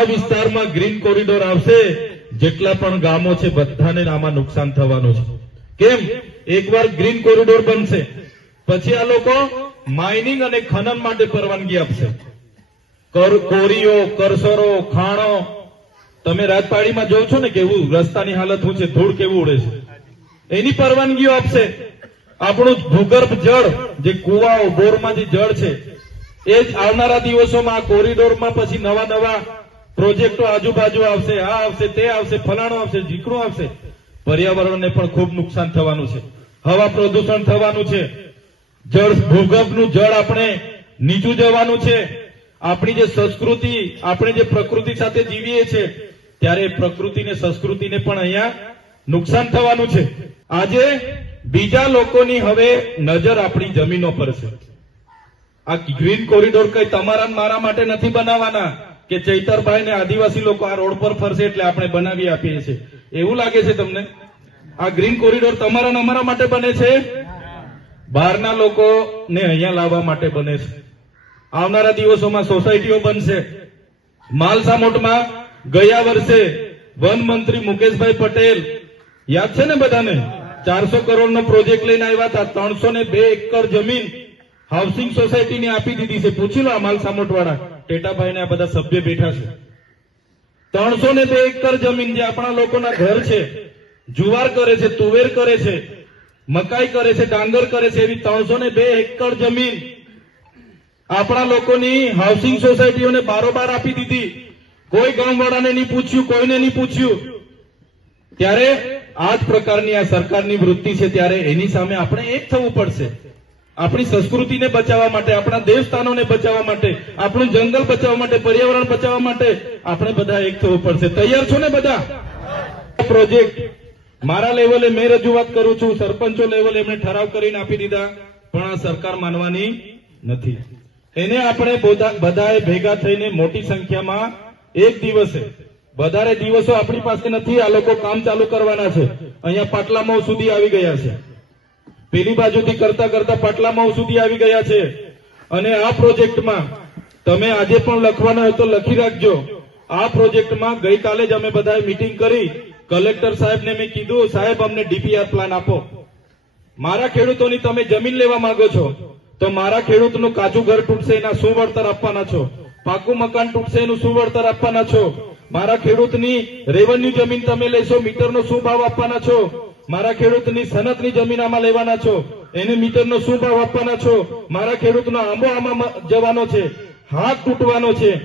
આ વિસ્તારમાં green corridor આવશે, જેટલા પણ ગામો છે બધાને આમાં નુકસાન થવાનું છે. કેમ? એકવાર ગ્રીન કોરિડોર બનશે પછી આ લોકો માઇનિંગ અને ખનન માટે પરવાનગી આપશે. કોરીઓ, કરસરો, ખાણો, તમે રાજપાડીમાં જોવ છો ને કેવું રસ્તાની હાલત શું છે, ધૂળ કેવું ઉડે છે, એની પરવાનગીઓ આપશે. આપણું ભૂગર્ભ જળ, જે કુવાઓ બોરમાં જે જળ છે, એ જ આવનારા દિવસોમાં આ કોરિડોરમાં પછી નવા નવા પ્રોજેક્ટો આજુબાજુ આવશે, આ આવશે, તે આવશે, ફલાણું આવશે, ઢીકણું આવશે. પર્યાવરણને પણ ખૂબ નુકસાન થવાનું છે, હવા પ્રદૂષણ થવાનું છે, જળ ભૂગર્ભનું જળ આપણે નીચું જવાનું છે. આપણી જે સંસ્કૃતિ, આપણે જે પ્રકૃતિ સાથે જીવીએ છીએ, ત્યારે પ્રકૃતિને, સંસ્કૃતિને પણ અહીંયા નુકસાન થવાનું છે. આજે બીજા લોકોની હવે નજર આપણી જમીનો પર છે. આ ગ્રીન કોરિડોર કઈ તમારા મારા માટે નથી બનાવવાના કે ચૈતરભાઈ ને આદિવાસી લોકો આ રોડ પર ફરશે એટલે આપણે બનાવી આપીએ છીએ, એવું લાગે છે તમને? આ ગ્રીન કોરિડોર તમારા ને અમારા માટે બને છે, બહારના લોકોને અહીંયા લાવવા માટે બને છે. આવનારા દિવસોમાં સોસાયટીઓ બનશે. માલસામોટમાં ગયા વર્ષે વન મંત્રી મુકેશભાઈ પટેલ, યાદ છે ને બધાને, 400 કરોડનો પ્રોજેક્ટ લઈને આવ્યા હતા. 302 એકર જમીન હાઉસિંગ સોસાયટીને આપી દીધી છે. પૂછી લો આ માલસામોટ વાળા ટેટાભાઈ ને આ બધા સભ્ય બેઠા છે. 302 એકર જમીન જે આપણા લોકોના ઘર છે, જુવાર કરે છે, તુવેર કરે છે, મકાઈ કરે છે, ડાંગર કરે છે, એવી 302 એકર જમીન આપણા લોકોની હાઉસિંગ સોસાયટીઓને બારોબાર આપી દીધી. કોઈ ગામવાળાને નહીં પૂછ્યું, કોઈને નહીં પૂછ્યું. ત્યારે આ જ પ્રકારની આ સરકારની વૃત્તિ છે, ત્યારે એની સામે આપણે એક થવું પડશે. આપણી સંસ્કૃતિને બચાવવા માટે, આપણા દેવસ્થાનોને બચાવવા માટે, આપણું જંગલ બચાવવા માટે, પર્યાવરણ બચાવવા માટે આપણે બધા એક થવું પડશે. તૈયાર છો ને બધા? પ્રોજેક્ટ મારા લેવલે મેં રજૂઆત કરું છું, સરપંચો લેવલે એમણે ઠરાવ કરીને આપી દીધા, પણ આ સરકાર માનવાની નથી. એને આપણે બધાએ ભેગા થઈને મોટી સંખ્યામાં એક દિવસે, વધારે દિવસો આપણી પાસે નથી, આ લોકો કામ ચાલુ કરવાના છે. અહીંયા પાટલા મઉ સુધી આવી ગયા છે, પેલી બાજુથી કરતા કરતા પાટલા મઉ સુધી આવી ગયા છે. અને આ પ્રોજેક્ટમાં તમે આજે પણ લખવાના હોય તો લખી રાખજો. આ પ્રોજેક્ટમાં ગઈકાલે જ અમે બધાએ મીટિંગ કરી, કલેક્ટર સાહેબને મેં કીધું, સાહેબ અમને ડીપીઆર પ્લાન આપો. મારા ખેડૂતોની તમે જમીન લેવા માંગો છો તો મારા ખેડૂતનું કાચું ઘર તૂટશે એના શું વળતર આપવાના છો, પાકું મકાન તૂટશે એનું શું વળતર આપવાના છો, મારા ખેડૂતની રેવન્યુ જમીન તમે લેશો, મીટરનો શું ભાવ આપવાના છો, મારા ખેડૂતની સનતની જમીન આમાં લેવાના છો, એને મીટરનો શું ભાવ આપવાના છો, મારા ખેડૂતનો આંબો આમાં જવાનો છે, હાથ તૂટવાનો છે.